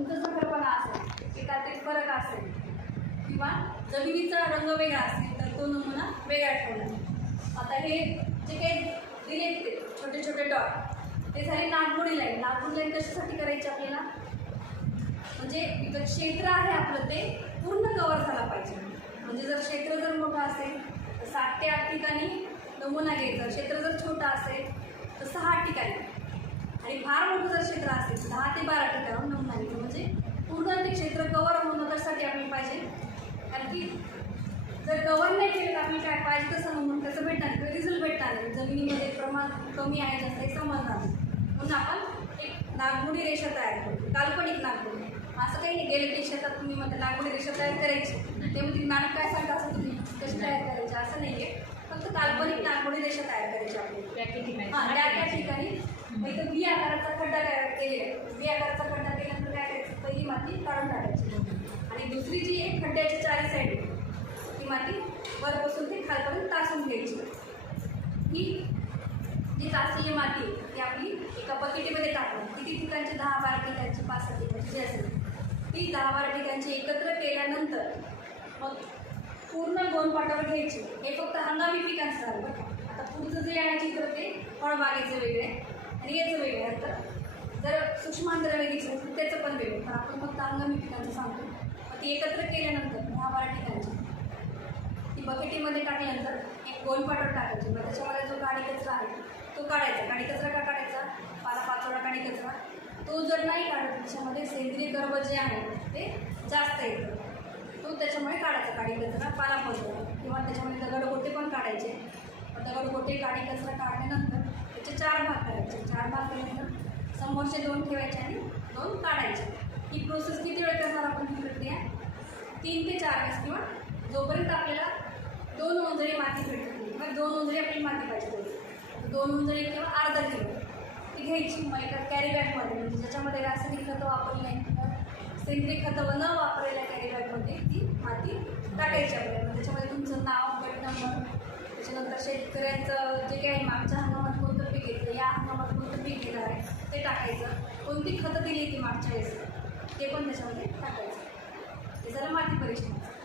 उंचसखलपणा असेल, एकातील फरक असेल किंवा जमिनीचा रंग वेगळा असेल तर तो नमुना वेगळा ठेवला. आता हे जे काही दिले ते छोटे छोटे डॉट ते झाले नागमोडी लाईन. नागमोडी लाईन कशासाठी करायची आपल्याला, म्हणजे इथं क्षेत्र आहे आपलं ते पूर्ण कव्हर झाला पाहिजे. म्हणजे जर क्षेत्र जर मोठं असेल तर 7 ते 8 ठिकाणी नमुना घ्यायचा. क्षेत्र जर छोटा असेल तर 6 ठिकाणी आणि फार मोठं जर क्षेत्र असेल तर 10 ते 12 ठिकाणी नमुना घ्यायचा. म्हणजे पूर्ण ते क्षेत्र कव्हर होणं त्यासाठी आपल्याला पाहिजे. कारण की जर कव्हर नाही केलं तर आपल्याला काय पाहिजे तसं म्हणून त्याचं भेटणार नाही, रिझल्ट भेटणार नाही. जमिनीमध्ये प्रमाण कमी आहे जास्त एक समजणार नाही. म्हणून आपण एक नागमोडी रेषा तयार करतो, काल्पनिक नागमोडी. असं काही नाही गेलं की शेतात तुम्ही म्हणता नागमोडी रेषा तयार करायची, त्यामध्ये नाटक काय सांगता असं तुम्ही कशी तयार करायची असं नाही आहे. फक्त काल्पनिक नागमोडी रेषा तयार करायची आपल्याला. हां, त्या ठिकाणी इथं बी आकाराचा खड्डा तयार केलेला आहे. बी आकाराचा खड्डा केल्यानंतर काय करायचं, पहिली माती काढून टाकायची आणि दुसरी जी एक खड्ड्याची 4 साईड ती माती वरपासून ते खालपर्यंत तासून घ्यायची. ही जी तासलेली माती ती आपली एका बकेटीमध्ये टाकणार. किती ठिकाणची 10-12 ठिकाणची 5-6 ठिकाणची जी असेल ती 10-12 ठिकाणची एकत्र केल्यानंतर मग पूर्ण गोनपाटावर घ्यायची. हे फक्त हंगामी पिकांचं झालं बरं. आता पुढचं जे आहे चित्र ते फळबागेचं वेगळे आणि याचं वेगळं आहे. तर जर सूक्ष्मांतर वेगळी तर त्याचं पण वेगळं. तर आपण फक्त हंगामी पिकांचं सांगतो. मग ती एकत्र केल्यानंतर 10-12 ठिकाणची ती बकेटीमध्ये टाकल्यानंतर एक गोलपाटावर टाकायची. मग त्याच्यामध्ये जो काडी कचरा आहे तो काढायचा. काडी कचरा का काढायचा, पाला-पाचोळा काडी कचरा. तो जर नाही काढत त्याच्यामध्ये सेंद्रिय कर्ब जे आहे ते जास्त येतं, तो त्याच्यामुळे काढायचा. काडी कचरा, पाला-पाचोळा किंवा त्याच्यामध्ये दगडगोटे पण काढायचे. दगडगोटे काडी कचरा काढल्यानंतर त्याचे 4 भाग करायचे. 4 भाग केल्यानंतर समोरचे 2 ठेवायचे आणि 2 काढायचे. ही प्रोसेस किती वेळ करणार आपण ही प्रक्रिया, 3 ते 4 वेळेस किंवा जोपर्यंत आपल्याला 2 ओंजळी माती भेटते किंवा 2 ओंजळी आपली माती पाहिजे. 2 ओंजळी किंवा अर्धा किलो ती घ्यायची. मग एका कॅरीबॅगमध्ये म्हणजे ज्याच्यामध्ये रासायनिक खतं वापरली नाही किंवा सेंद्रिय खतं न वापरलेल्या कॅरीबॅगमध्ये ती माती टाकायची आपल्याला. त्याच्यामध्ये तुमचं नाव, गट नंबर, त्याच्यानंतर शेतकऱ्यांचं जे काही मागच्या हंगामात कोणतं पीक घेतलं, या हंगामात कोणतं पीक घेणार आहे ते टाकायचं. कोणती खतं दिली ती मागच्या वेळेस ते पण त्याच्यामध्ये टाकायचं. हे झालं माती परीक्षणाचं.